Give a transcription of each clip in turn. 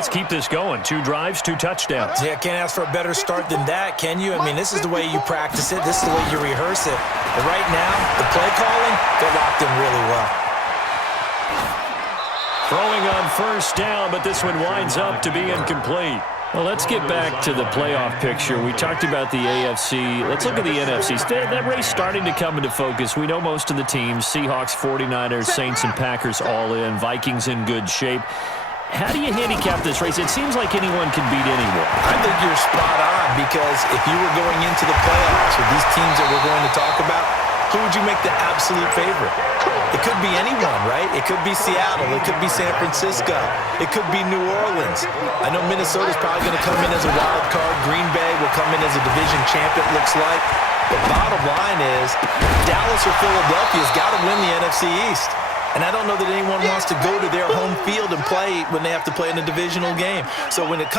let's keep this going. 2 drives, 2 touchdowns. Yeah, can't ask for a better start than that, can you? I mean, this is the way you practice it. This is the way you rehearse it. But right now, the play calling, they're locked in really well. Throwing on first down, but this one winds up to be incomplete. Well, let's get back to the playoff picture. We talked about the AFC. Let's look at the NFC. That race starting to come into focus. We know most of the teams, Seahawks, 49ers, Saints, and Packers all in. Vikings in good shape. How do you handicap this race? It seems like anyone can beat anyone. I think you're spot on, because if you were going into the playoffs with these teams that we're going to talk about, who would you make the absolute favorite? It could be anyone, right? It could be Seattle. It could be San Francisco. It could be New Orleans. I know Minnesota's probably going to come in as a wild card. Green Bay will come in as a division champ, it looks like. The bottom line is Dallas or Philadelphia's got to win the NFC East. And I don't know that anyone wants to go to their home field and play when they have to play in a divisional game. So when you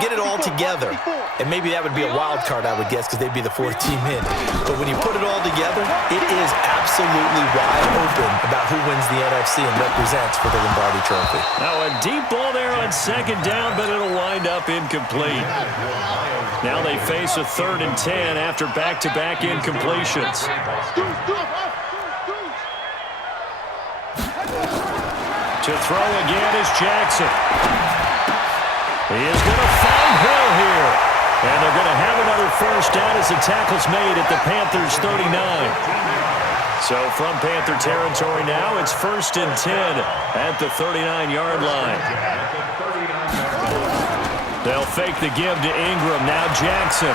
get it all together, and maybe that would be a wild card, I would guess, because they'd be the 4th team in. But when you put it all together, it is absolutely wide open about who wins the NFC and represents for the Lombardi Trophy. Now a deep ball there on second down, but it'll wind up incomplete. Now they face a 3rd and 10 after back-to-back incompletions. To throw again is Jackson. He is going to find Hill here. And they're going to have another first down as the tackle's made at the Panthers' 39. So from Panther territory now, it's 1st and 10 at the 39-yard line. They'll fake the give to Ingram. Now Jackson.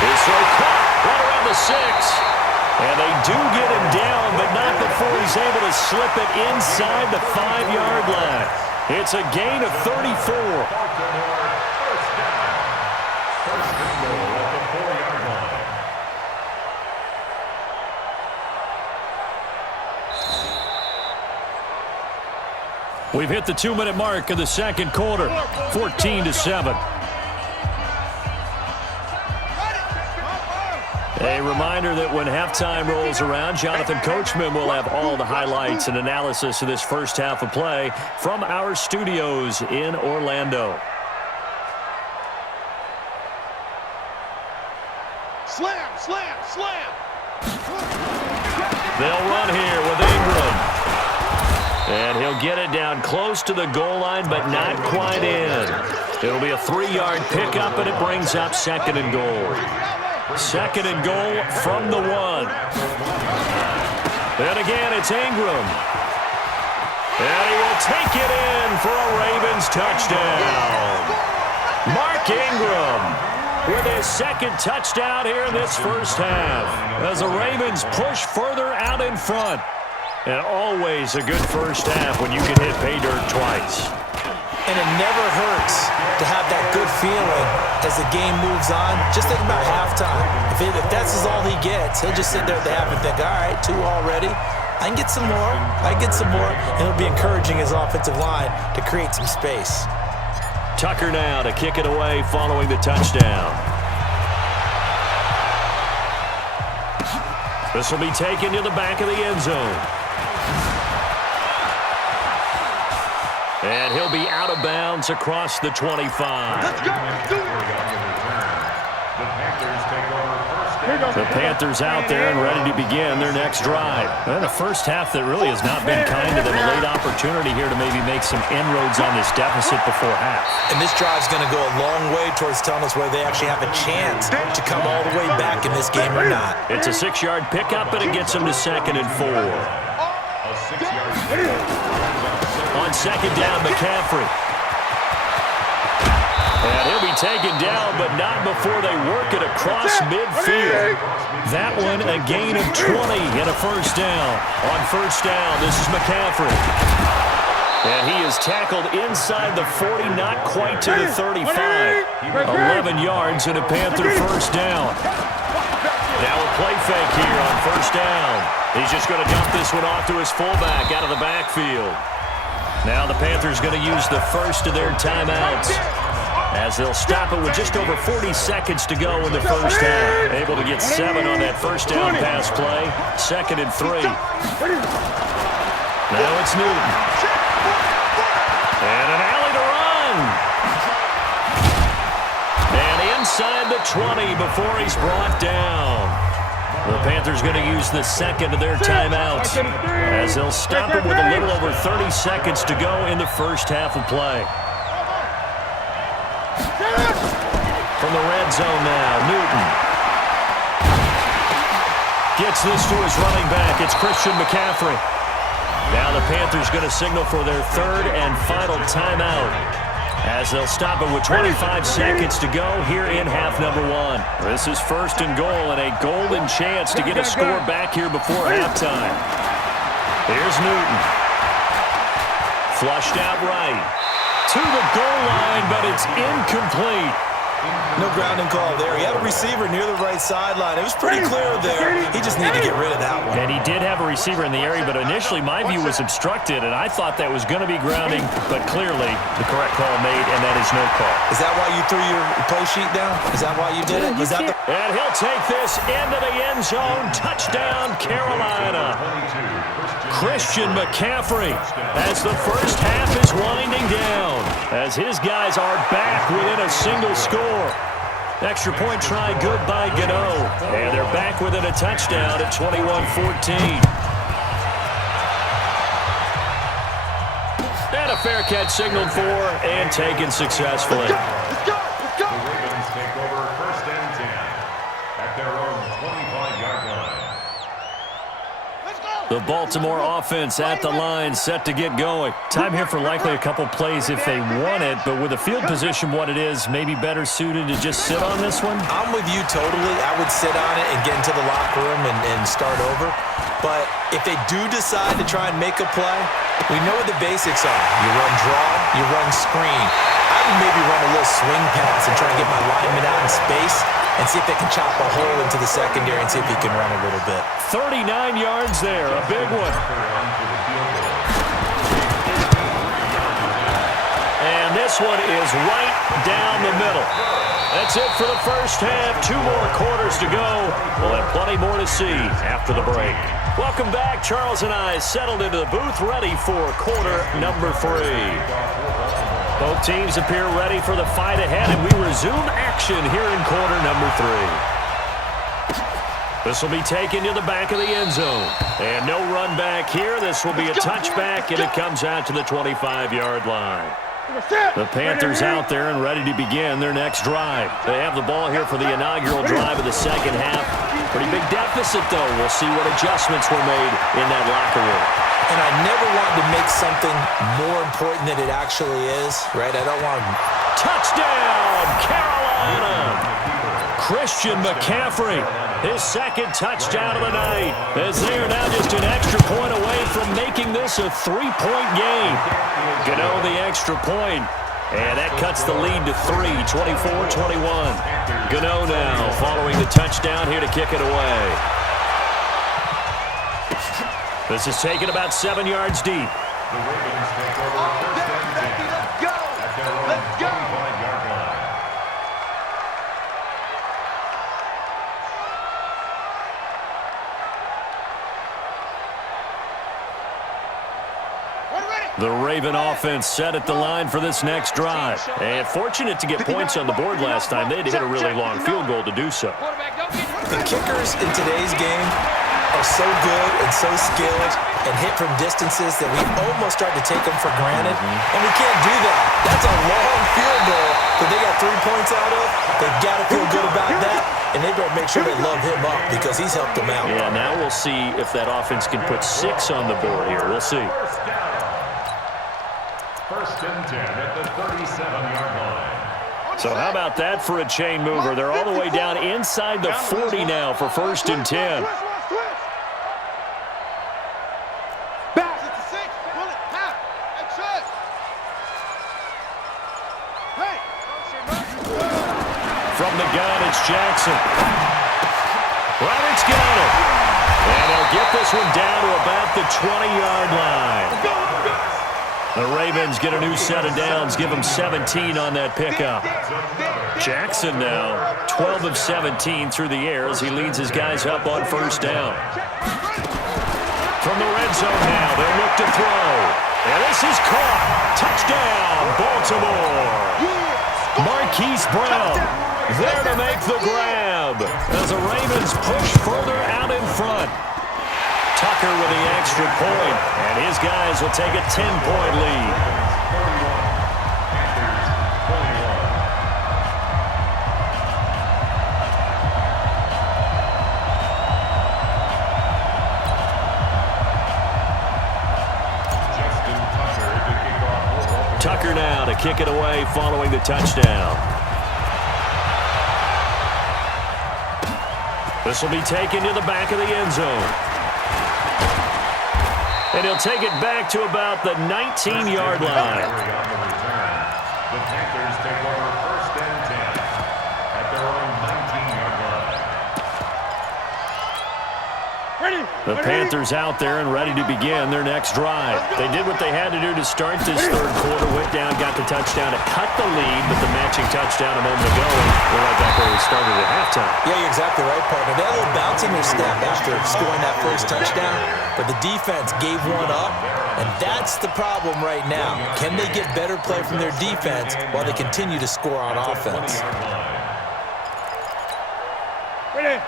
His throw caught right around the 6. And they do get him down, but not before he's able to slip it inside the 5-yard line. It's a gain of 34. We've hit the 2-minute mark of the second quarter, 14-7. A reminder that when halftime rolls around, Jonathan Coachman will have all the highlights and analysis of this first half of play from our studios in Orlando. Slam, slam, slam. They'll run here with Ingram. And he'll get it down close to the goal line, but not quite in. It'll be a 3-yard pickup, and it brings up 2nd and goal. 2nd and goal from the 1. And again, it's Ingram. And he will take it in for a Ravens touchdown. Mark Ingram with his 2nd touchdown here in this first half, as the Ravens push further out in front. And always a good first half when you can hit pay dirt twice. And it never hurts to have that good feeling as the game moves on. Just think about halftime. If that's all he gets, he'll just sit there at the half and think, all right, 2 already. I can get some more. I get some more. And he'll be encouraging his offensive line to create some space. Tucker now to kick it away following the touchdown. This will be taken to the back of the end zone. And he'll be out of bounds across the 25. Let's go. The Panthers out there and ready to begin their next drive. And a first half that really has not been kind to them. A late opportunity here to maybe make some inroads on this deficit before half. And this drive's going to go a long way towards telling us whether they actually have a chance to come all the way back in this game or not. It's a 6-yard pickup, and it gets them to 2nd and 4. On 2nd down, McCaffrey. And he'll be taken down, but not before they work it across midfield. That one, a gain of 20 and a first down. On first down, this is McCaffrey. And he is tackled inside the 40, not quite to the 35. 11 yards and a Panther first down. Now a play fake here on first down. He's just going to dump this one off to his fullback out of the backfield. Now the Panthers going to use the first of their timeouts, as they'll stop it with just over 40 seconds to go in the first half. Able to get 7 on that first down pass play. 2nd and 3. Now it's Newton. 20 before he's brought down. The Panthers going to use the second of their timeouts as they'll stop it with a little over 30 seconds to go in the first half of play. From the red zone now, Newton. Gets this to his running back. It's Christian McCaffrey. Now the Panthers going to signal for their third and final timeout as they'll stop it with 25 seconds to go here in half number one. This is first and goal and a golden chance to get a score back here before halftime. Here's Newton. Flushed out right. To the goal line, but it's incomplete. No grounding call there. He had a receiver near the right sideline. It was pretty clear there. He just needed to get rid of that one. And he did have a receiver in the area, but initially my view was obstructed, and I thought that was going to be grounding, but clearly the correct call made, and that is no call. Is that why you threw your play sheet down? Is that why you did it? Was that the... And he'll take this into the end zone. Touchdown, Carolina. Christian McCaffrey as the first half is winding down as his guys are back within a single score. Extra point try good by Gano. And they're back within a touchdown at 21-14. And a fair catch signaled for and taken successfully. Let's go! The Ravens take over first and 10 at their own 25-yard line. The Baltimore offense at the line, set to get going. Time here for likely a couple plays if they want it, but with the field position what it is, maybe better suited to just sit on this one? I'm with you totally. I would sit on it and get into the locker room and start over. But if they do decide to try and make a play, we know what the basics are. You run draw, you run screen. I would maybe run a little swing pass and try to get my lineman out in space and see if they can chop a hole into the secondary and see if he can run a little bit. 39 yards there, a big one. And this one is right down the middle. That's it for the first half. 2 more quarters to go. We'll have plenty more to see after the break. Welcome back. Charles and I settled into the booth, ready for quarter number 3. Both teams appear ready for the fight ahead, and we resume action here in quarter number 3. This will be taken to the back of the end zone. And no run back here. This will be a touchback, and it comes out to the 25-yard line. The Panthers out there and ready to begin their next drive. They have the ball here for the inaugural drive of the second half. Pretty big deficit, though. We'll see what adjustments were made in that locker room. And I never wanted to make something more important than it actually is, right? I don't want to... Touchdown, Carolina! Christian McCaffrey, his second touchdown of the night, as they are now just an extra point away from making this a 3-point game. Gano the extra point, and that cuts the lead to 3, 24-21. Gano now following the touchdown here to kick it away. This is taken about 7 yards deep. The Ravens take over first and 10 at their own 25-yard line. The Raven offense set at the line for this next drive. And fortunate to get points on the board last time. They had to hit a really long field goal to do so. The kickers in today's game are so good and so skilled and hit from distances that we almost start to take them for granted. And we can't do that. That's a long field goal that they got 3 points out of. They've got to feel good about that. And they better make sure they love him up because he's helped them out. Yeah, now we'll see if that offense can put 6 on the board here. We'll see. First and 10 at the 37-yard line. So how about that for a chain mover? They're all the way down inside the 40 now for first and 10. From the gun, it's Jackson. Roberts got it. And they'll get this one down to about the 20-yard line. The Ravens get a new set of downs, give them 17 on that pickup. Jackson now 12 of 17 through the air as he leads his guys up on first down. From the red zone now, they'll look to throw. And this is caught. Touchdown, Baltimore. Marquise Brown There to make the grab as the Ravens push further out in front. Tucker with the extra point, and his guys will take a 10-point lead. Tucker now to kick it away following the touchdown. This will be taken to the back of the end zone. And he'll take it back to about the 19-yard line. The Panthers take over 1st and 10 at their own 19-yard line. The Panthers out there and ready to begin their next drive. They did what they had to do to start this third quarter. Went down, got the touchdown to cut the lead, but the matching touchdown a moment ago. We're right back where we started at halftime. Yeah, you're exactly right, partner. They had a little bounce in their step after scoring that first touchdown, but the defense gave one up, and that's the problem right now. Can they get better play from their defense while they continue to score on offense? Great.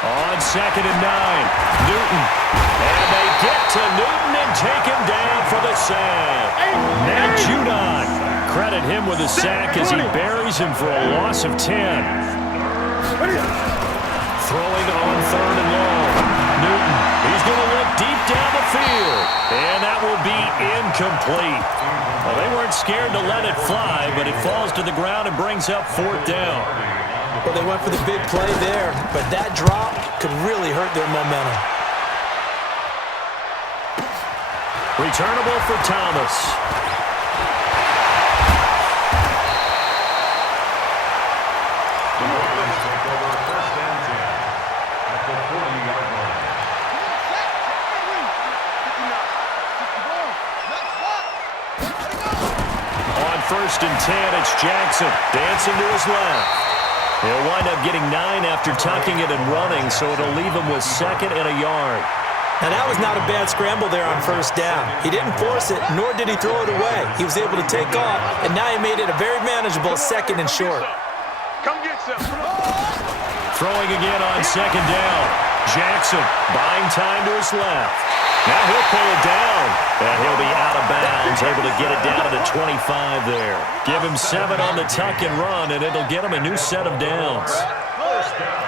On 2nd and 9, Newton. And they get to Newton and take him down for the sack. Matt Judon. Credit him with a sack as he buries him for a loss of 10. Throwing on 3rd and long. Newton. He's going to look deep down the field. And that will be incomplete. Well, they weren't scared to let it fly, but it falls to the ground and brings up 4th down. Well, they went for the big play there, but that drop could really hurt their momentum. Returnable for Thomas. The Ravens take over 1st and 10 at the 40-yard line. On 1st and 10, it's Jackson dancing to his left. He'll wind up getting 9 after tucking it and running, so it'll leave him with 2nd and a yard. Now, that was not a bad scramble there on 1st down. He didn't force it, nor did he throw it away. He was able to take off, and now he made it a very manageable 2nd and short. Come get some. Throwing again on 2nd down. Jackson buying time to his left. Now he'll pull it down, and he'll be out of bounds, able to get it down to the 25 there. Give him 7 on the tuck and run, and it'll get him a new set of downs. 1st down.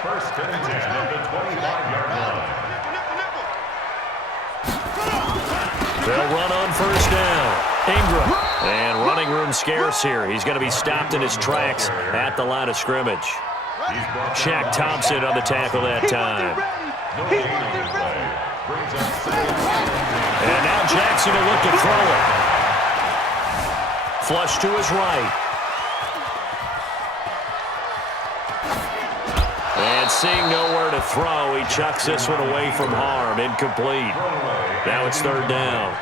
1st and 10 at the 25-yard line. They'll run on 1st down. Ingram. And running room scarce here. He's going to be stopped in his tracks at the line of scrimmage. Shaq Thompson on the tackle that time. And now Jackson will look to throw it. Flush to his right. And seeing nowhere to throw, he chucks this one away from harm. Incomplete. Now it's 3rd down.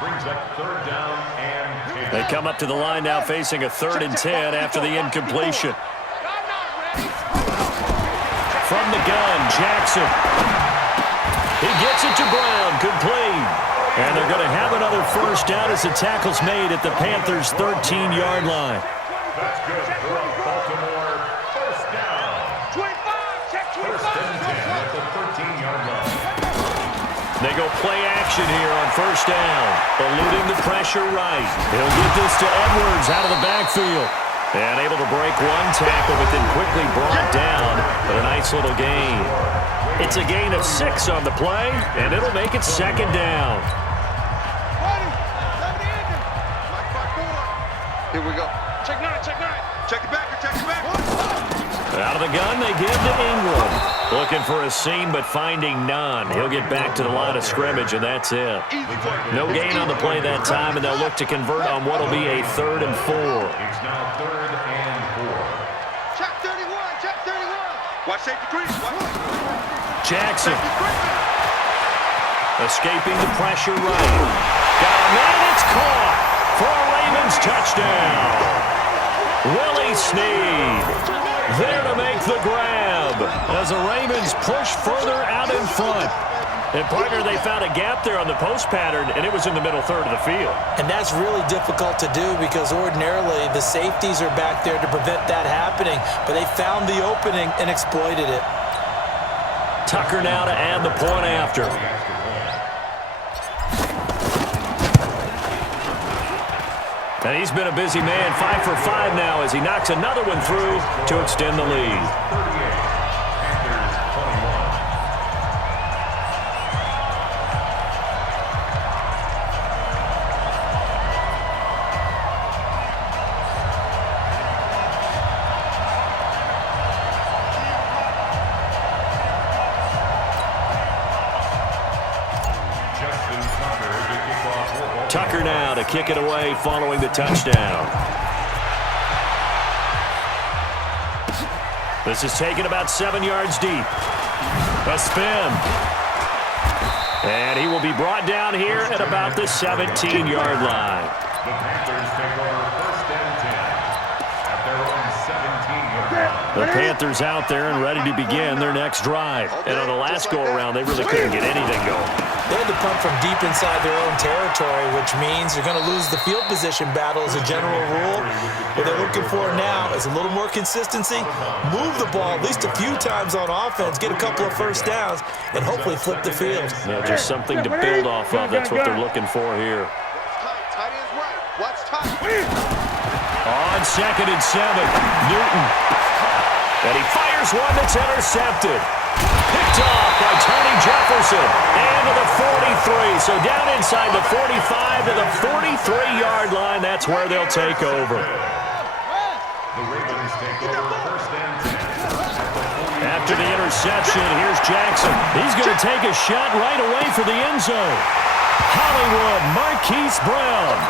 Brings up 3rd down and 10. They come up to the line now facing a 3rd and 10 after the incompletion. From the gun, Jackson. He gets it to Brown, complete. And they're going to have another 1st down as the tackle's made at the Panthers' 13-yard line. That's good for Baltimore. 1st down. 1st and 10 at the 13-yard line. They go play action here on 1st down. Eluding the pressure right. He'll get this to Edwards out of the backfield. And able to break one tackle, but then quickly brought down. But a nice little gain. It's a gain of 6 on the play, and it'll make it 2nd down. Here we go. Check 9, check 9. Check it back, check it back. Out of the gun, they give to Ingram. Looking for a seam, but finding none. He'll get back to the line of scrimmage, and that's it. No gain on the play that time, and they'll look to convert on what will be a 3rd and 4. It's now 3rd and 4. Check 31, check 31. Watch safety crease. Jackson. Escaping the pressure right. Got a man, it's caught for a Ravens touchdown. Willie Snead there to make the grab as the Ravens push further out in front. And, partner, they found a gap there on the post pattern, and it was in the middle third of the field. And that's really difficult to do because ordinarily the safeties are back there to prevent that happening. But they found the opening and exploited it. Tucker now to add the point after. And he's been a busy man, 5 for 5 now as he knocks another one through to extend the lead. Tucker now to kick it away following the touchdown. This is taken about 7 yards deep. A spin. And he will be brought down here at about the 17-yard line. The Panthers take over 1st and 10 at their own 17-yard line. The Panthers out there and ready to begin their next drive. And on the last go-around, they really couldn't get anything going. They had to punt from deep inside their own territory, which means they're going to lose the field position battle as a general rule. What they're looking for now is a little more consistency, move the ball at least a few times on offense, get a couple of first downs, and hopefully flip the field. Yeah, just something to build off of. That's what they're looking for here. Tight end's right. Watch tight. On 2nd and 7, Newton. And he fires one that's intercepted. Picked off by Tony Jefferson. And to the 43. So down inside the 45 to the 43-yard line. That's where they'll take over. The Ravens take over 1st and 10. After the interception, here's Jackson. He's going to take a shot right away for the end zone. Hollywood Marquise Brown,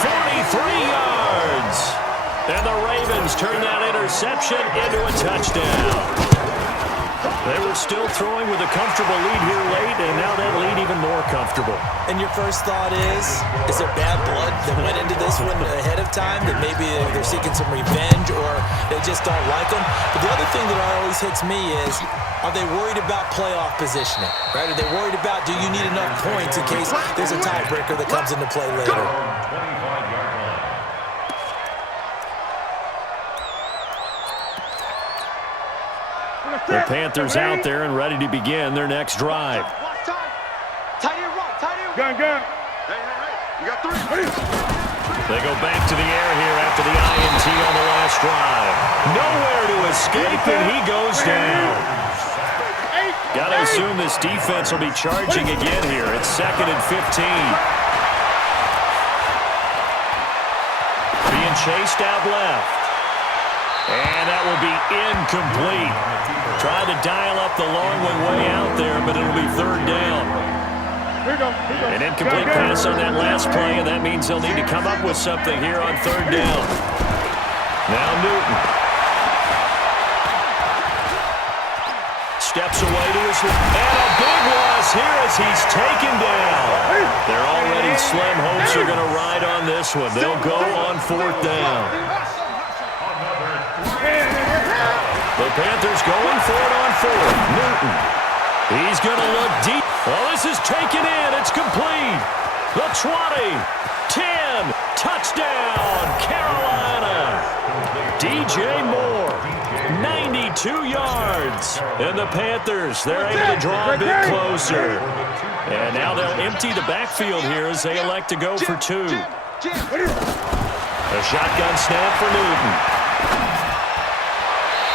43 yards. And the Ravens turn that interception into a touchdown. They were still throwing with a comfortable lead here late, and now that lead even more comfortable. And your first thought is there bad blood that went into this one ahead of time, that maybe they're seeking some revenge or they just don't like them? But the other thing that always hits me is, are they worried about playoff positioning? Right? Are they worried about, do you need enough points in case there's a tiebreaker that comes into play later? 25-yard line. The Panthers out there and ready to begin their next drive. Tight end right. Tight end right. Gun. Hey. You got 3. They go back to the air here after the INT on the last drive. Nowhere to escape, and he goes down. Got to assume this defense will be charging again here. It's 2nd and 15. Being chased out left. And that will be incomplete. Tried to dial up the long one way out there, but it'll be 3rd down. An incomplete pass on that last play, and that means they'll need to come up with something here on 3rd down. Now Newton. Steps away to his left. And a big loss here as he's taken down. Their already slim hopes are going to ride on this one. They'll go on 4th down. The Panthers going for it on 4th. Newton. He's going to look deep. Well, this is taken in. It's complete. The 20. 10. Touchdown, Carolina. DJ Moore. 92 yards. And the Panthers, they're able to draw a bit closer. And now they'll empty the backfield here as they elect to go for 2. A shotgun snap for Newton.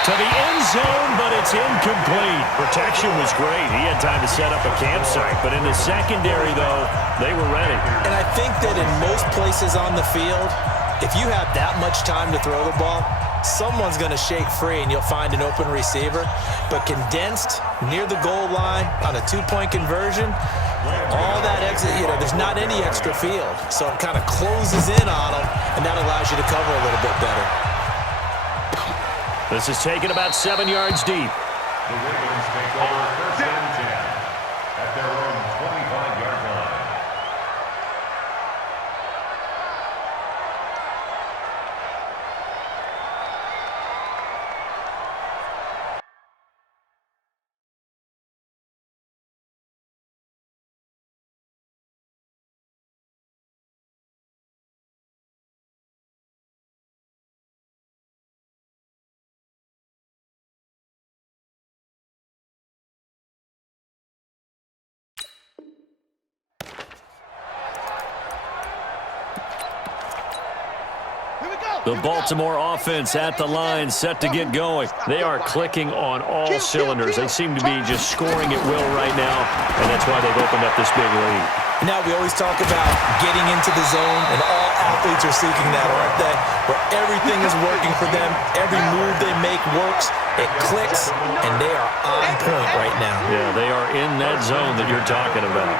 To the end zone, but it's incomplete. Protection was great. He had time to set up a campsite. But in the secondary, though, they were ready. And I think that in most places on the field, if you have that much time to throw the ball, someone's going to shake free and you'll find an open receiver. But condensed near the goal line on a 2-point conversion, all that exit, there's not any extra field. So it kind of closes in on them, and that allows you to cover a little bit better. This is taken about 7 yards deep. The Ravens take over 1st and 10 at their own 25-yard line. The Baltimore offense at the line, set to get going. They are clicking on all cylinders. They seem to be just scoring at will right now, and that's why they've opened up this big lead. Now we always talk about getting into the zone, and all athletes are seeking that, aren't they? Where everything is working for them, every move they make works, it clicks, and they are on point right now. Yeah, they are in that zone that you're talking about.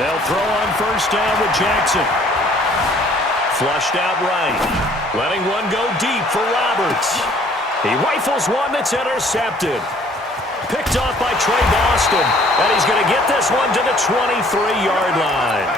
They'll throw on first down with Jackson. Flushed out right. Letting one go deep for Roberts. He rifles one that's intercepted. Picked off by Trey Boston. And he's going to get this one to the 23-yard line.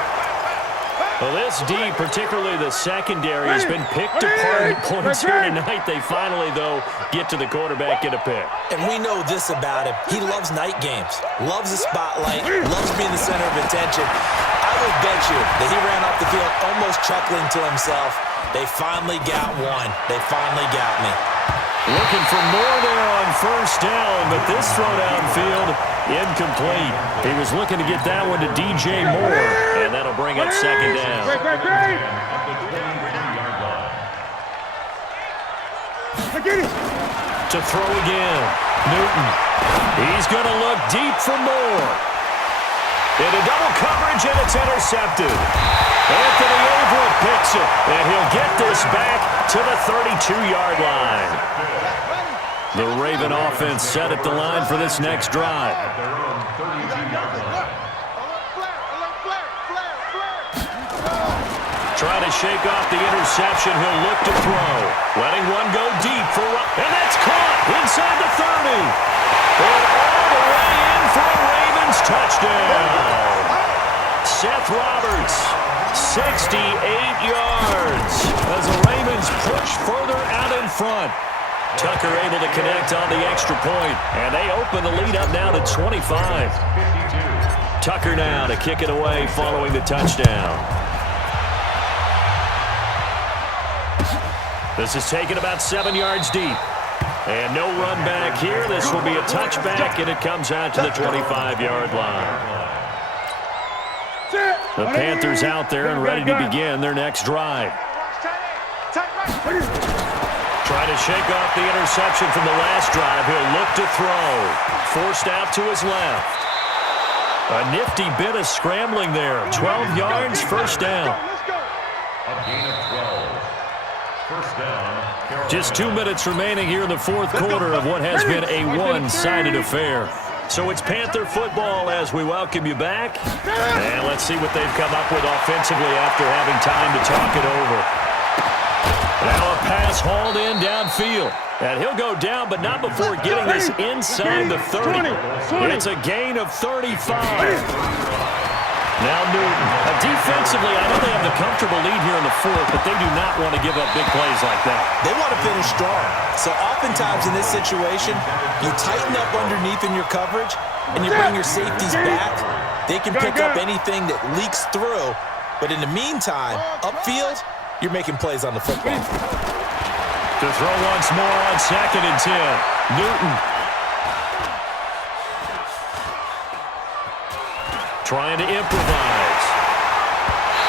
Well, this D, particularly the secondary, has been picked apart at points here tonight. They finally, though, get to the quarterback, get a pick. And we know this about him. He loves night games, loves the spotlight, loves being the center of attention. I would bet you that he ran off the field almost chuckling to himself. They finally got one. They finally got me. Looking for more there on first down, but this throw downfield, incomplete. He was looking to get that one to DJ Moore, and that'll bring up second down. To throw again, Newton. He's going to look deep for Moore. Into double coverage, and it's intercepted. Anthony Averett picks it, and he'll get this back to the 32-yard line. The Raven offense set at the line for this next drive. Trying to shake off the interception. He'll look to throw. Letting one go deep for and that's caught inside the 30. And all the way in for a Ravens touchdown. Seth Roberts, 68 yards as the Ravens push further out in front. Tucker able to connect on the extra point, and they open the lead up now to 25. Tucker now to kick it away following the touchdown. This is taken about 7 yards deep. And no run back here. This will be a touchback, and it comes out to the 25-yard line. The Panthers out there and ready to begin their next drive. Trying to shake off the interception from the last drive. He'll look to throw. Forced out to his left. A nifty bit of scrambling there. 12 yards, first down. A gain of 12. First down. Just 2 minutes remaining here in the fourth quarter of what has been a one-sided affair. So it's Panther football as we welcome you back. And let's see what they've come up with offensively after having time to talk it over. Now a pass hauled in downfield. And he'll go down, but not before getting this inside the 30. It's a gain of 35. Now Newton. Defensively, I know they have the comfortable lead here in the fourth, but they do not want to give up big plays like that. They want to finish strong. So oftentimes in this situation, you tighten up underneath in your coverage, and you bring your safeties back. They can pick up anything that leaks through. But in the meantime, upfield, you're making plays on the football. To throw once more on 2nd and 10. Newton. Trying to improvise.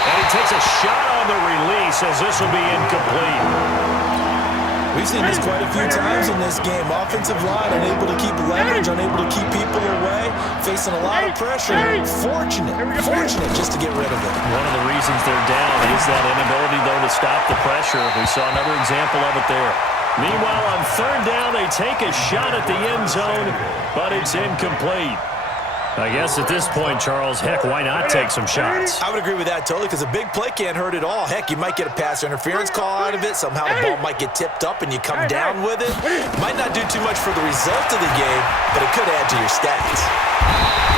And he takes a shot on the release as this will be incomplete. We've seen this quite a few times in this game. Offensive line unable to keep leverage, unable to keep people away, facing a lot of pressure. Fortunate just to get rid of it. One of the reasons they're down is that inability, though, to stop the pressure. We saw another example of it there. Meanwhile, on third down, they take a shot at the end zone, but it's incomplete. I guess at this point, Charles, heck, why not take some shots? I would agree with that totally because a big play can't hurt at all. Heck, you might get a pass interference call out of it. Somehow the ball might get tipped up and you come down with it. Might not do too much for the result of the game, but it could add to your stats.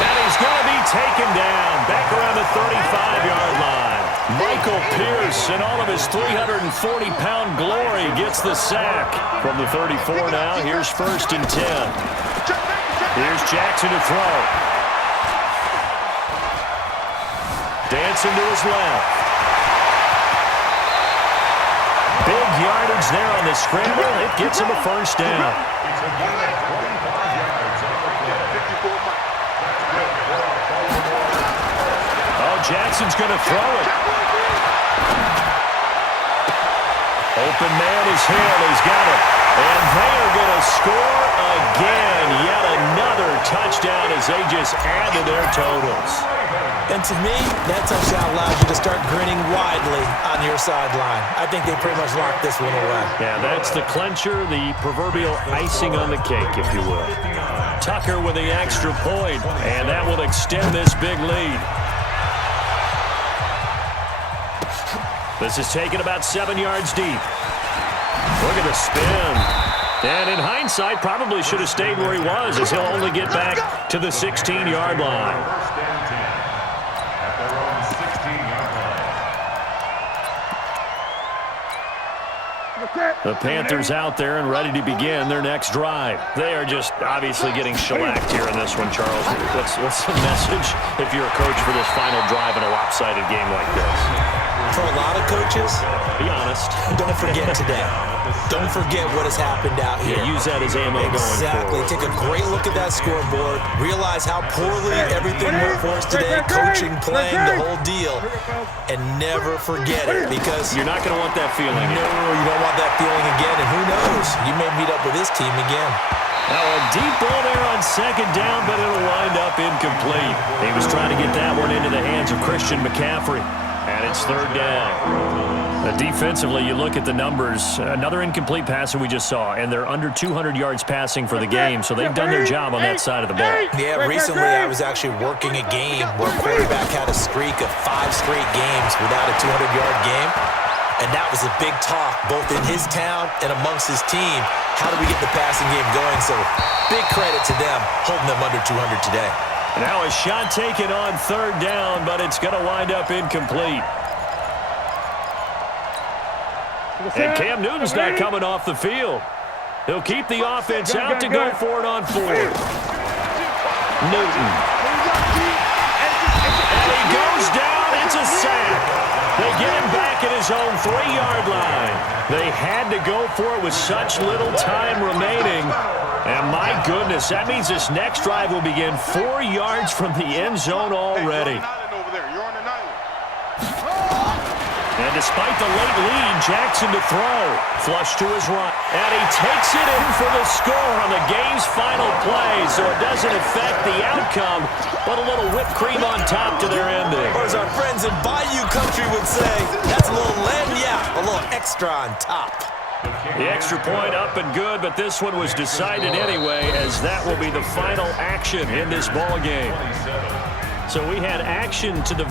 And he's going to be taken down back around the 35-yard line. Michael Pierce, in all of his 340-pound glory, gets the sack. From the 34 now, here's 1st and 10. Here's Jackson to throw. Dancing to his left. Big yardage there on the scramble. It gets him a first down. It's a gain of 25 yards on the play. 54. Oh, Jackson's going to throw it. Open man is here. He's got it. And they are going to score again. Yet another touchdown as they just add to their totals. And to me, that touchdown allows you to start grinning widely on your sideline. I think they pretty much locked this one away. Yeah, that's the clincher, the proverbial icing on the cake, if you will. Tucker with the extra point, and that will extend this big lead. This is taken about 7 yards deep. Look at the spin. And in hindsight, probably should have stayed where he was, as he'll only get back to the 16-yard line. The Panthers out there and ready to begin their next drive. They are just obviously getting shellacked here in this one, Charles. What's the message if you're a coach for this final drive in a lopsided game like this? For a lot of coaches, be honest. Don't forget today. Don't forget what has happened out here. Yeah, use that as ammo going forward. Exactly. Take a great look at that scoreboard. Realize how poorly everything went for us today. Coaching, playing, the whole deal. And never forget it, because you're not going to want that feeling. No, you don't want that feeling again. And who knows? You may meet up with this team again. Now a deep ball there on second down, but it'll wind up incomplete. He was trying to get that one into the hands of Christian McCaffrey. And it's third down. Defensively, you look at the numbers. Another incomplete pass that we just saw, and they're under 200 yards passing for the game, so they've done their job on that side of the ball. Yeah, recently I was actually working a game where a quarterback had a streak of 5 straight games without a 200-yard game, and that was a big talk, both in his town and amongst his team. How do we get the passing game going? So big credit to them, holding them under 200 today. Now a shot taken on third down, but it's going to wind up incomplete. And Cam Newton's not coming off the field. He'll keep the offense out to go for it on fourth. Newton. And he goes down. It's a sack. They get him back at his own 3-yard line. They had to go for it with such little time remaining. And my goodness, that means this next drive will begin 4 yards from the end zone already. And despite the late lead, Jackson to throw. Flush to his right. And he takes it in for the score on the game's final play, so it doesn't affect the outcome, but a little whipped cream on top to their ending. Or as our friends in Bayou Country would say, that's a little a little extra on top. The extra point up and good, but this one was decided anyway, as that will be the final action in this ball game. So we had action to the